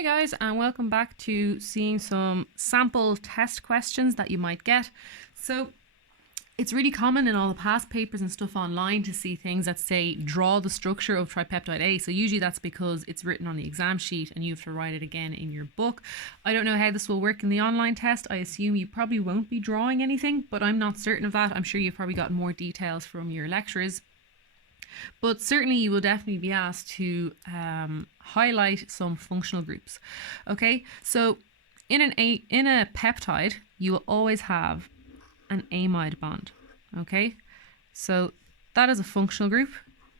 Hey guys, and welcome back to seeing some sample test questions that you might get. So it's really common in all the past papers and stuff online to see things that say draw the structure of tripeptide A. So usually that's because it's written on the exam sheet and you have to write it again in your book. I don't know how this will work in the online test. I assume you probably won't be drawing anything, but I'm not certain of that. I'm sure you've probably gotten more details from your lecturers. But certainly you will definitely be asked to highlight some functional groups. Okay, so in a peptide, you will always have an amide bond. Okay, so that is a functional group.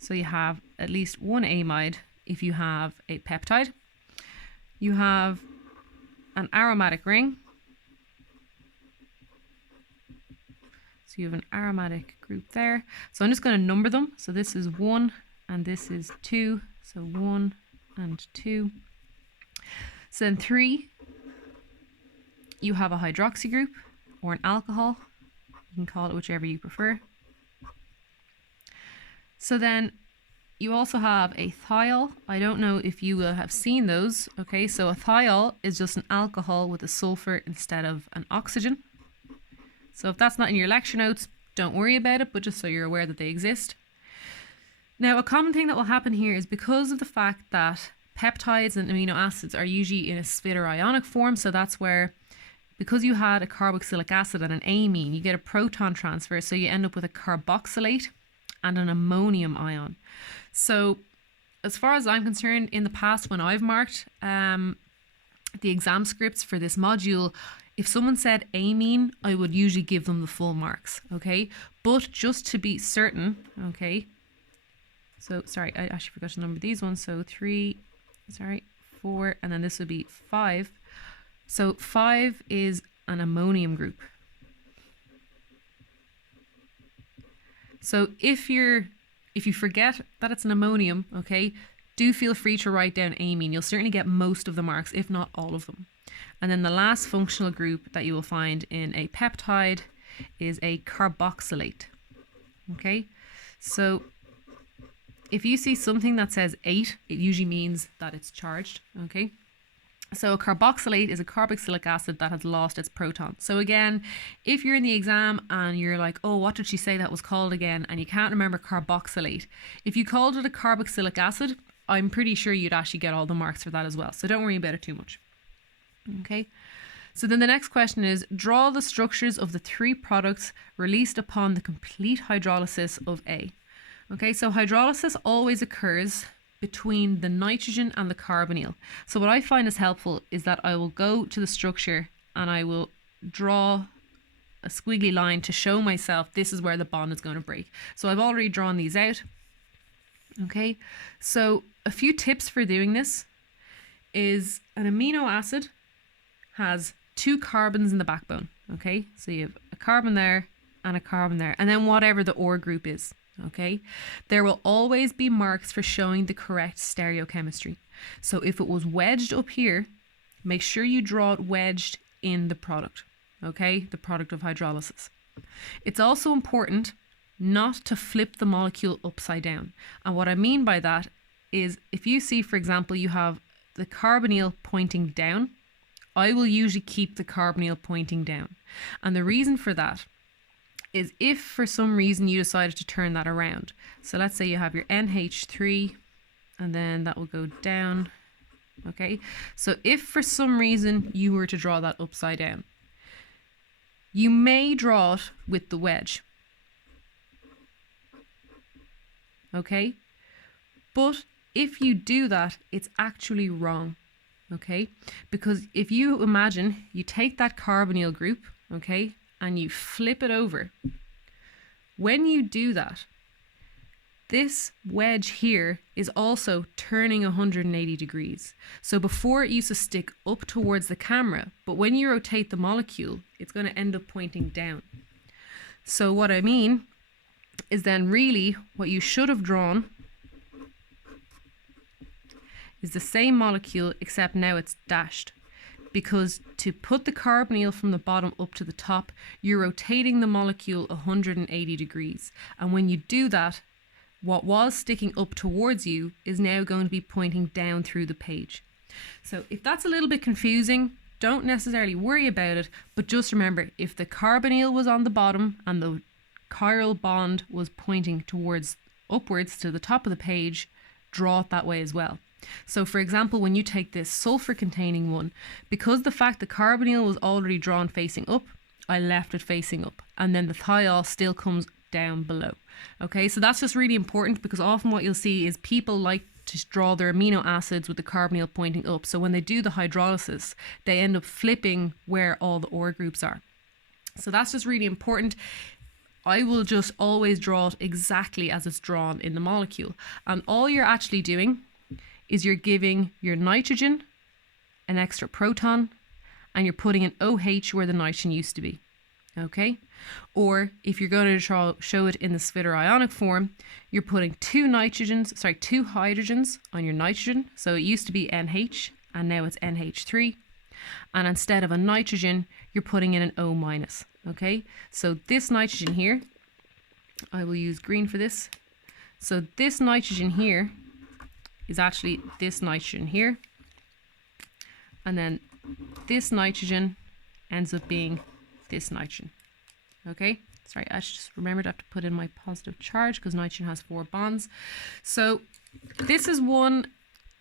So you have at least one amide if you have a peptide. You have an aromatic ring. So you have an aromatic group there. So I'm just going to number them. So this is 1 and this is 2. So 1 and 2. So then 3, you have a hydroxy group or an alcohol. You can call it whichever you prefer. So then you also have a thiol. I don't know if you will have seen those. Okay, so a thiol is just an alcohol with a sulfur instead of an oxygen. So if that's not in your lecture notes, don't worry about it, but just so you're aware that they exist. Now, a common thing that will happen here is because of the fact that peptides and amino acids are usually in a splitter ionic form, so that's where, because you had a carboxylic acid and an amine, you get a proton transfer, so you end up with a carboxylate and an ammonium ion. So as far as I'm concerned, in the past when I've marked the exam scripts for this module, if someone said amine, I would usually give them the full marks, okay? But just to be certain, okay, so sorry, I actually forgot to number these ones. So 4, and then this would be 5. So 5 is an ammonium group. So if you forget that it's an ammonium, okay, do feel free to write down amine. You'll certainly get most of the marks, if not all of them. And then the last functional group that you will find in a peptide is a carboxylate. Okay, so if you see something that says 8, it usually means that it's charged. Okay, so a carboxylate is a carboxylic acid that has lost its proton. So again, if you're in the exam and you're like, oh, what did she say that was called again? And you can't remember carboxylate. If you called it a carboxylic acid, I'm pretty sure you'd actually get all the marks for that as well. So don't worry about it too much. Okay, so then the next question is draw the structures of the 3 products released upon the complete hydrolysis of A. Okay, so hydrolysis always occurs between the nitrogen and the carbonyl. So what I find is helpful is that I will go to the structure and I will draw a squiggly line to show myself this is where the bond is going to break. So I've already drawn these out. Okay, so a few tips for doing this is an amino acid has 2 carbons in the backbone. Okay, so you have a carbon there and a carbon there, and then whatever the OR group is. Okay, there will always be marks for showing the correct stereochemistry. So if it was wedged up here, make sure you draw it wedged in the product. Okay, the product of hydrolysis. It's also important not to flip the molecule upside down. And what I mean by that is if you see, for example, you have the carbonyl pointing down, I will usually keep the carbonyl pointing down. And the reason for that is if for some reason you decided to turn that around. So let's say you have your NH3 and then that will go down. Okay, so if for some reason you were to draw that upside down, you may draw it with the wedge. Okay, but if you do that, it's actually wrong. Okay, because if you imagine you take that carbonyl group, okay, and you flip it over, when you do that, this wedge here is also turning 180 degrees. So before it used to stick up towards the camera, but when you rotate the molecule, it's going to end up pointing down. So what I mean is then really what you should have drawn is the same molecule, except now it's dashed. Because to put the carbonyl from the bottom up to the top, you're rotating the molecule 180 degrees. And when you do that, what was sticking up towards you is now going to be pointing down through the page. So if that's a little bit confusing, don't necessarily worry about it, but just remember, if the carbonyl was on the bottom and the chiral bond was pointing towards upwards to the top of the page, draw it that way as well. So for example, when you take this sulfur containing one, because the fact the carbonyl was already drawn facing up, I left it facing up, and then the thiol still comes down below. Okay, so that's just really important, because often what you'll see is people like to draw their amino acids with the carbonyl pointing up. So when they do the hydrolysis, they end up flipping where all the OR groups are. So that's just really important. I will just always draw it exactly as it's drawn in the molecule. And all you're actually doing is you're giving your nitrogen an extra proton, and you're putting an OH where the nitrogen used to be. Okay? Or if you're going to show it in the zwitterionic form, you're putting two hydrogens on your nitrogen. So it used to be NH, and now it's NH3. And instead of a nitrogen, you're putting in an O minus. Okay? So this nitrogen here, I will use green for this. So this nitrogen here is actually this nitrogen here. And then this nitrogen ends up being this nitrogen. Okay, sorry, I just remembered I have to put in my positive charge because nitrogen has 4 bonds. So this is one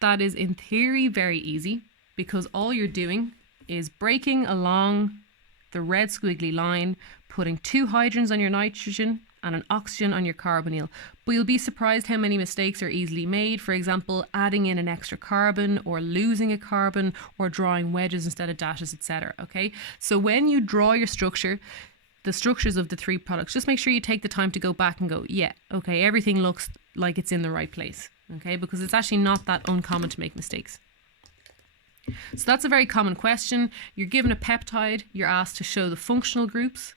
that is in theory very easy, because all you're doing is breaking along the red squiggly line, putting 2 hydrogens on your nitrogen and an oxygen on your carbonyl. But you'll be surprised how many mistakes are easily made. For example, adding in an extra carbon, or losing a carbon, or drawing wedges instead of dashes, etc. Okay, so when you draw your structure, the structures of the 3 products, just make sure you take the time to go back and go, yeah, okay, everything looks like it's in the right place. Okay, because it's actually not that uncommon to make mistakes. So that's a very common question. You're given a peptide, you're asked to show the functional groups.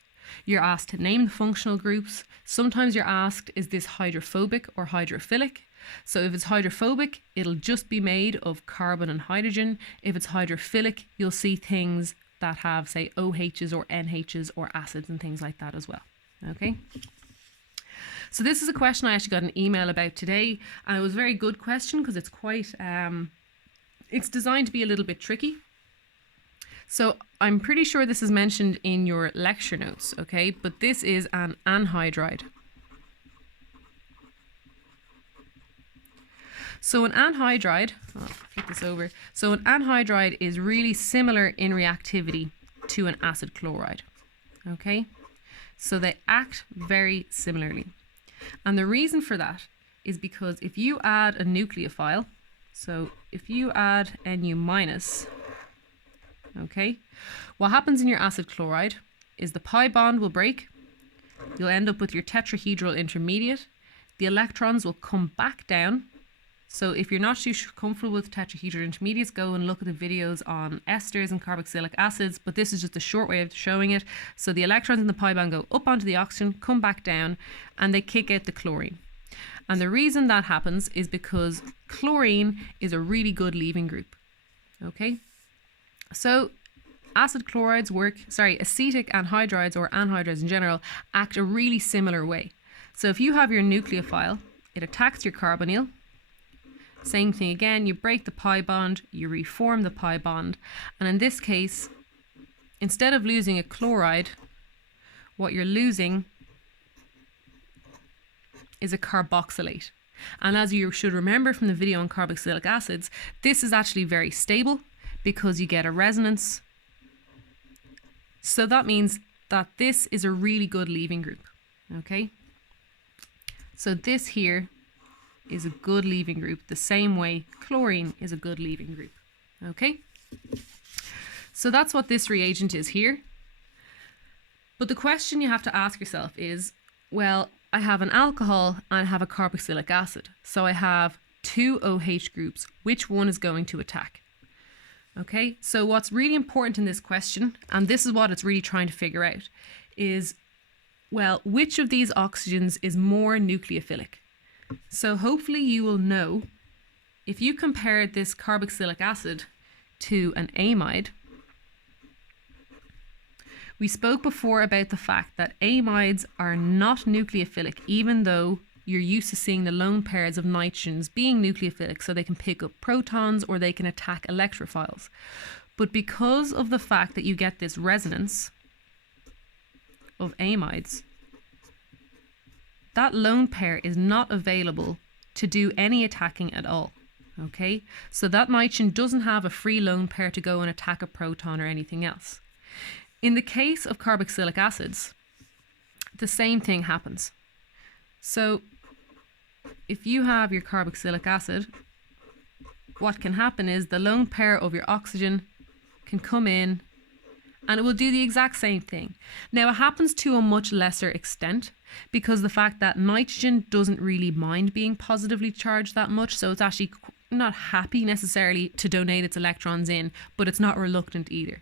You're asked to name the functional groups. Sometimes you're asked, is this hydrophobic or hydrophilic? So if it's hydrophobic, it'll just be made of carbon and hydrogen. If it's hydrophilic, you'll see things that have, say, OHs or NHs or acids and things like that as well. Okay. So this is a question I actually got an email about today, and it was a very good question because it's quite, it's designed to be a little bit tricky. So I'm pretty sure this is mentioned in your lecture notes, okay? But this is an anhydride. So an anhydride, I'll flip this over. So an anhydride is really similar in reactivity to an acid chloride, okay? So they act very similarly. And the reason for that is because if you add a nucleophile, so if you add Nu minus, okay, what happens in your acid chloride is the pi bond will break. You'll end up with your tetrahedral intermediate. The electrons will come back down. So if you're not too comfortable with tetrahedral intermediates, go and look at the videos on esters and carboxylic acids, but this is just a short way of showing it. So the electrons in the pi bond go up onto the oxygen, come back down, and they kick out the chlorine. And the reason that happens is because chlorine is a really good leaving group. Okay? So acetic anhydrides, or anhydrides in general, act a really similar way. So if you have your nucleophile, it attacks your carbonyl. Same thing again, you break the pi bond, you reform the pi bond, and in this case, instead of losing a chloride, what you're losing is a carboxylate. And as you should remember from the video on carboxylic acids, this is actually very stable because you get a resonance. So that means that this is a really good leaving group, okay? So this here is a good leaving group, the same way chlorine is a good leaving group, okay? So that's what this reagent is here. But the question you have to ask yourself is, well, I have an alcohol and I have a carboxylic acid. So I have 2 OH groups. Which one is going to attack? Okay, so what's really important in this question, and this is what it's really trying to figure out, is, well, which of these oxygens is more nucleophilic? So hopefully you will know, if you compare this carboxylic acid to an amide, we spoke before about the fact that amides are not nucleophilic, even though you're used to seeing the lone pairs of nitrogens being nucleophilic, so they can pick up protons or they can attack electrophiles. But because of the fact that you get this resonance of amides, that lone pair is not available to do any attacking at all. Okay, so that nitrogen doesn't have a free lone pair to go and attack a proton or anything else. In the case of carboxylic acids, the same thing happens. So if you have your carboxylic acid, what can happen is the lone pair of your oxygen can come in and it will do the exact same thing. Now it happens to a much lesser extent because the fact that nitrogen doesn't really mind being positively charged that much, so it's actually not happy necessarily to donate its electrons in, but it's not reluctant either.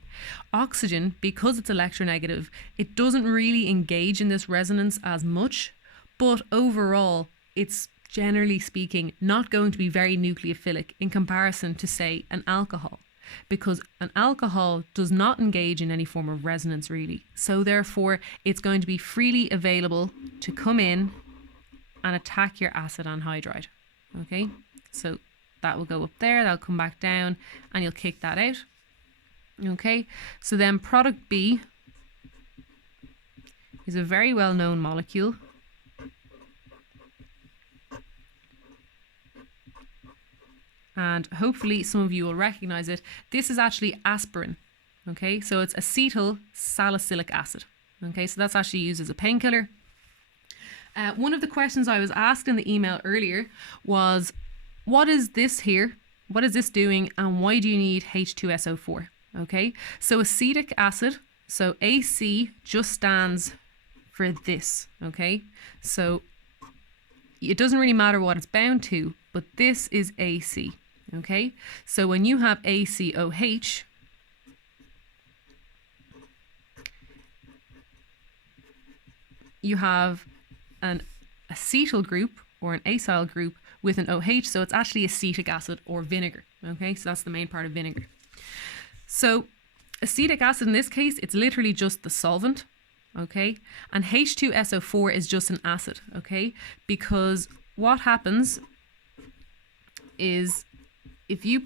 Oxygen, because it's electronegative, it doesn't really engage in this resonance as much, but overall it's generally speaking not going to be very nucleophilic in comparison to, say, an alcohol, because an alcohol does not engage in any form of resonance really, so therefore it's going to be freely available to come in and attack your acid anhydride. Okay, so that will go up there, that'll come back down, and you'll kick that out. Okay, so then product B is a very well-known molecule. And hopefully some of you will recognize it. This is actually aspirin. Okay, so it's acetyl salicylic acid. Okay, so that's actually used as a painkiller. One of the questions I was asked in the email earlier was, what is this here? What is this doing? And why do you need H2SO4? Okay, so acetic acid, so AC just stands for this. Okay, so it doesn't really matter what it's bound to, but this is AC. Okay, so when you have ACOH, you have an acetyl group or an acyl group with an OH, so it's actually acetic acid or vinegar. Okay, so that's the main part of vinegar. So acetic acid in this case, it's literally just the solvent. Okay, and H2SO4 is just an acid. Okay, because what happens is if you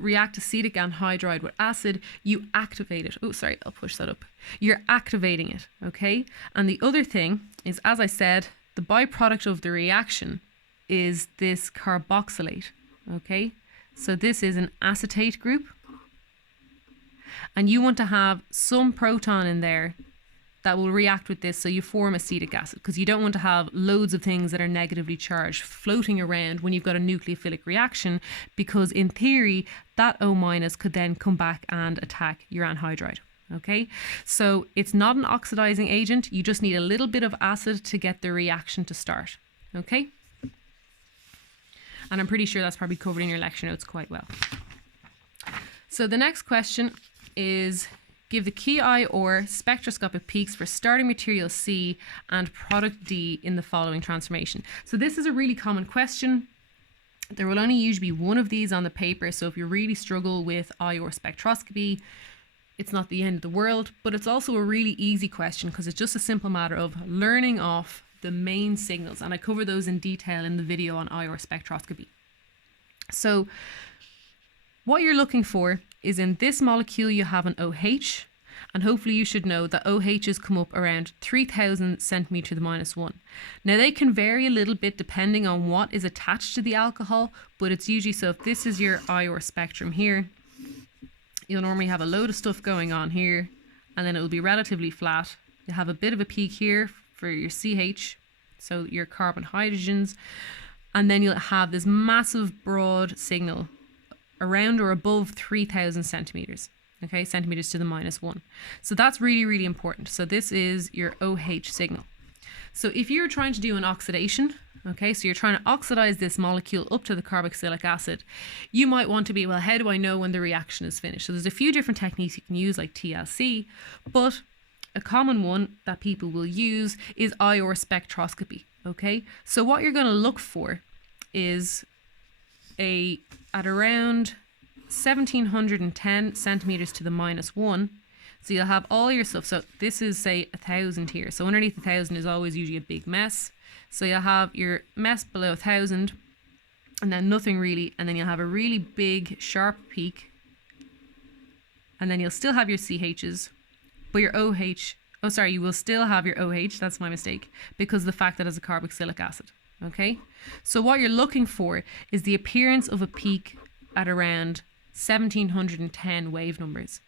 react acetic anhydride with acid, you activate it. Oh, sorry, I'll push that up. You're activating it. Okay, and the other thing is, as I said, the byproduct of the reaction is this carboxylate. Okay, so this is an acetate group, and you want to have some proton in there that will react with this, so you form acetic acid, because you don't want to have loads of things that are negatively charged floating around when you've got a nucleophilic reaction, because in theory that O- could then come back and attack your anhydride. Okay, so it's not an oxidizing agent, you just need a little bit of acid to get the reaction to start. Okay, and I'm pretty sure that's probably covered in your lecture notes quite well. So the next question is, give the key I or spectroscopic peaks for starting material C and product D in the following transformation. So this is a really common question. There will only usually be one of these on the paper, so if you really struggle with I or spectroscopy, it's not the end of the world, but it's also a really easy question because it's just a simple matter of learning off the main signals, and I cover those in detail in the video on I or spectroscopy. So what you're looking for is, in this molecule you have an OH, and hopefully you should know that OHs come up around 3000 centimeter to the -1. Now they can vary a little bit depending on what is attached to the alcohol, but it's usually, so if this is your I or spectrum here, you'll normally have a load of stuff going on here, and then it will be relatively flat. You'll have a bit of a peak here for your CH, so your carbon hydrogens, and then you'll have this massive broad signal around or above 3000 centimeters. Okay, centimeters to the -1. So that's really, really important. So this is your OH signal. So if you're trying to do an oxidation, okay, so you're trying to oxidize this molecule up to the carboxylic acid, you might want to be, well, how do I know when the reaction is finished? So there's a few different techniques you can use, like TLC, but a common one that people will use is I or spectroscopy. Okay, so what you're going to look for is at around 1710 centimeters to the -1. So you'll have all your stuff. So this is, say, 1000 here. So underneath 1000 is always usually a big mess. So you'll have your mess below 1,000, and then nothing really, and then you'll have a really big sharp peak, and then you'll still have your CHs, but your OH, oh sorry, you will still have your OH, that's my mistake, because of the fact that it's a carboxylic acid. Okay, so what you're looking for is the appearance of a peak at around 1710 wave numbers.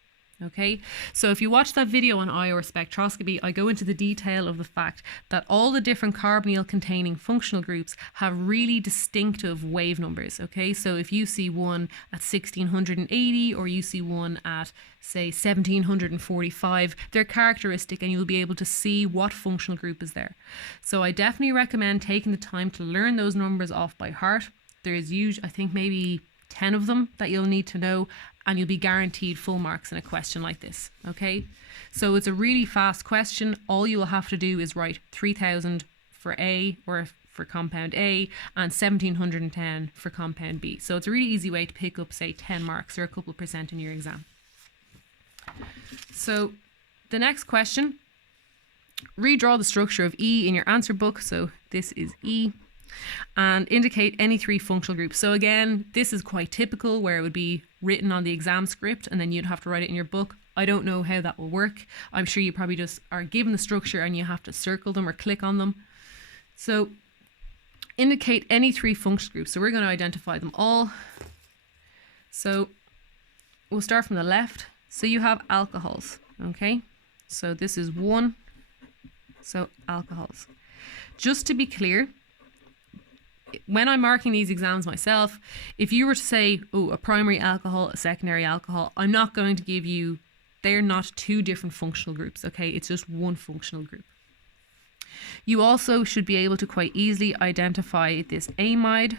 Okay, so if you watch that video on IOR spectroscopy, I go into the detail of the fact that all the different carbonyl containing functional groups have really distinctive wave numbers. Okay, so if you see one at 1680 or you see one at say 1745, they're characteristic and you'll be able to see what functional group is there. So I definitely recommend taking the time to learn those numbers off by heart. There's usually, I think, maybe 10 of them that you'll need to know, and you'll be guaranteed full marks in a question like this. Okay, so it's a really fast question. All you will have to do is write 3,000 for A or for compound A and 1,710 for compound B. So it's a really easy way to pick up, say, 10 marks or a couple of % in your exam. So the next question, redraw the structure of E in your answer book. So this is E. And indicate any 3 functional groups. So again, this is quite typical where it would be written on the exam script and then you'd have to write it in your book. I don't know how that will work. I'm sure you probably just are given the structure and you have to circle them or click on them. So indicate any 3 functional groups. So we're going to identify them all. So we'll start from the left. So you have alcohols. Okay, so this is 1. So alcohols. Just to be clear, when I'm marking these exams myself, if you were to say, oh, a primary alcohol, a secondary alcohol, I'm not going to give you, they're not 2 different functional groups, okay? It's just 1 functional group. You also should be able to quite easily identify this amide.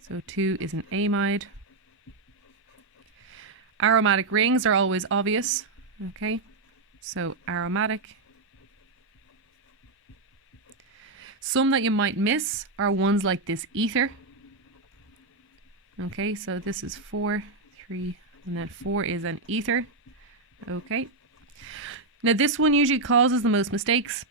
So 2 is an amide. Aromatic rings are always obvious, okay? So aromatic. Some that you might miss are ones like this ether. Okay, so this is 4, 3, and then 4 is an ether. Okay. Now this one usually causes the most mistakes.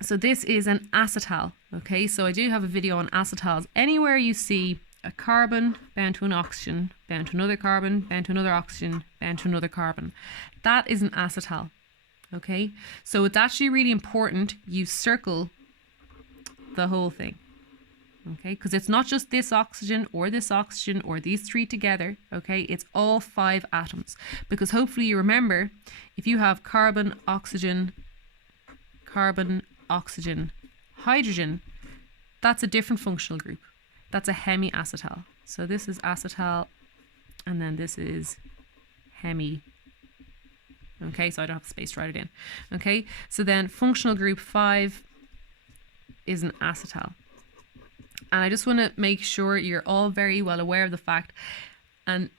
So this is an acetal. Okay, so I do have a video on acetals. Anywhere you see a carbon bound to an oxygen, bound to another carbon, bound to another oxygen, bound to another carbon, that is an acetal. Okay, so it's actually really important you circle the whole thing, okay, because it's not just this oxygen or these 3 together, okay, it's all 5 atoms, because hopefully you remember if you have carbon, oxygen, hydrogen, that's a different functional group. That's a hemiacetal. So this is acetal and then this is hemi. Okay, so I don't have the space to write it in. Okay, so then functional group 5 is an acetal. And I just want to make sure you're all very well aware of the fact an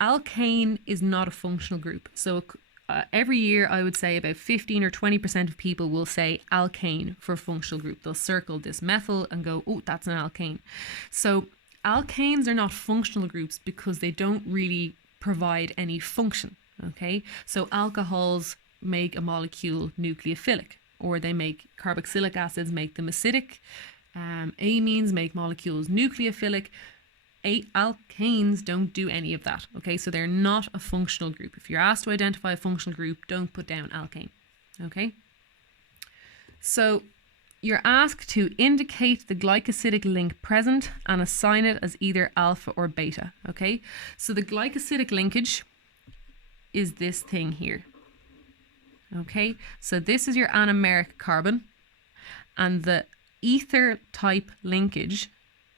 alkane is not a functional group. So every year I would say about 15 or 20% of people will say alkane for a functional group. They'll circle this methyl and go, oh, that's an alkane. So alkanes are not functional groups because they don't really provide any function. Okay, so alcohols make a molecule nucleophilic, or they make carboxylic acids, make them acidic. Amines make molecules nucleophilic. Alkanes don't do any of that. Okay, so they're not a functional group. If you're asked to identify a functional group, don't put down alkane. Okay, so you're asked to indicate the glycosidic link present and assign it as either alpha or beta. Okay, so the glycosidic linkage is this thing here. Okay, so this is your anomeric carbon, and the ether type linkage,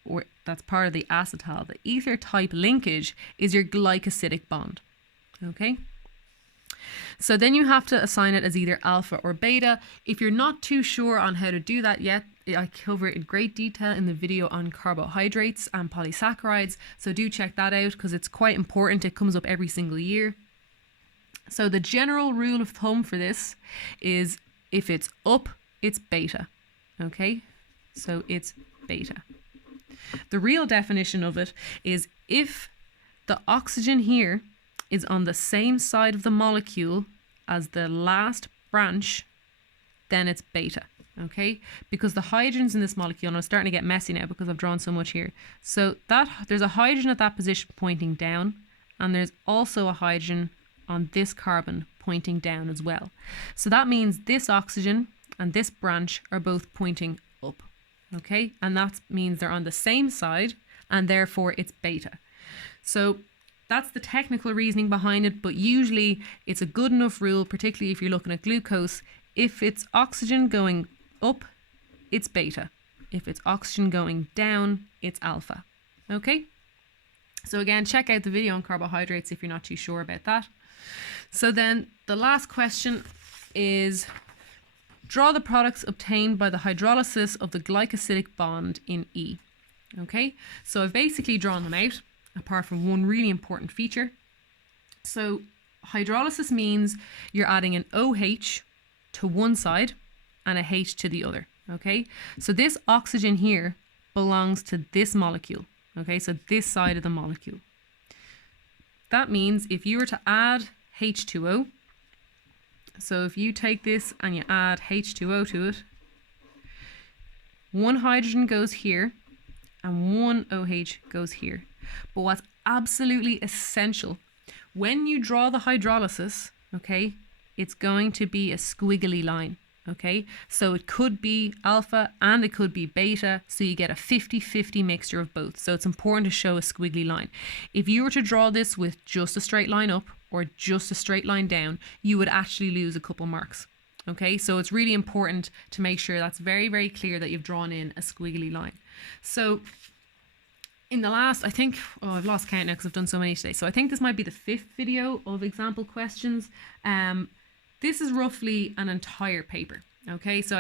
or that's part of the acetal, the ether type linkage is your glycosidic bond. Okay, so then you have to assign it as either alpha or beta. If you're not too sure on how to do that yet, I cover it in great detail in the video on carbohydrates and polysaccharides, so do check that out because it's quite important. It comes up every single year. So the general rule of thumb for this is if it's up, it's beta. Okay, so it's beta. The real definition of it is if the oxygen here is on the same side of the molecule as the last branch, then it's beta. okay? Because the hydrogens in this molecule, and I'm starting to get messy now because I've drawn so much here. So there's a hydrogen at that position pointing down, and there's also a hydrogen on this carbon pointing down as well. So that means this oxygen and this branch are both pointing up, okay? And that means they're on the same side, and therefore it's beta. So that's the technical reasoning behind it, but usually it's a good enough rule, particularly if you're looking at glucose. If it's oxygen going up, it's beta. If it's oxygen going down, it's alpha. Okay? So again, check out the video on carbohydrates if you're not too sure about that. So then the last question is, draw the products obtained by the hydrolysis of the glycosidic bond in E. Okay? So I've basically drawn them out, apart from one really important feature. So hydrolysis means you're adding an OH to one side and a H to the other, okay? So this oxygen here belongs to this molecule, okay? So this side of the molecule. That means if you were to add H2O, so if you take this and you add H2O to it, one hydrogen goes here and one OH goes here. But what's absolutely essential, when you draw the hydrolysis, okay, it's going to be a squiggly line, okay? So it could be alpha and it could be beta, so you get a 50-50 mixture of both. So it's important to show a squiggly line. If you were to draw this with just a straight line up or just a straight line down, you would actually lose a couple marks, okay? So it's really important to make sure that's very, very clear that you've drawn in a squiggly line. So in the last, I think, I've lost count now because I've done so many today. So I think this might be the 5th video of example questions. This is roughly an entire paper, okay? So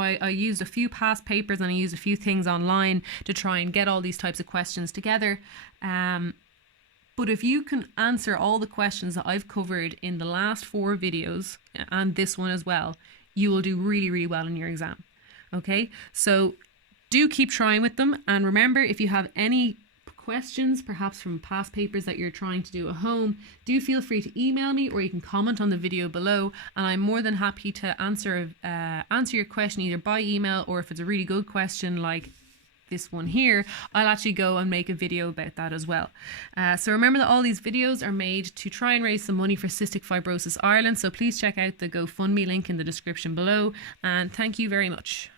I used a few past papers and I used a few things online to try and get all these types of questions together. But if you can answer all the questions that I've covered in the last 4 videos and this one as well, you will do really, really well in your exam, okay? So do keep trying with them. And remember, if you have any questions, perhaps from past papers that you're trying to do at home, do feel free to email me, or you can comment on the video below, and I'm more than happy to answer your question either by email, or if it's a really good question like this one here, I'll actually go and make a video about that as well. So remember that all these videos are made to try and raise some money for Cystic Fibrosis Ireland, so please check out the GoFundMe link in the description below, and thank you very much.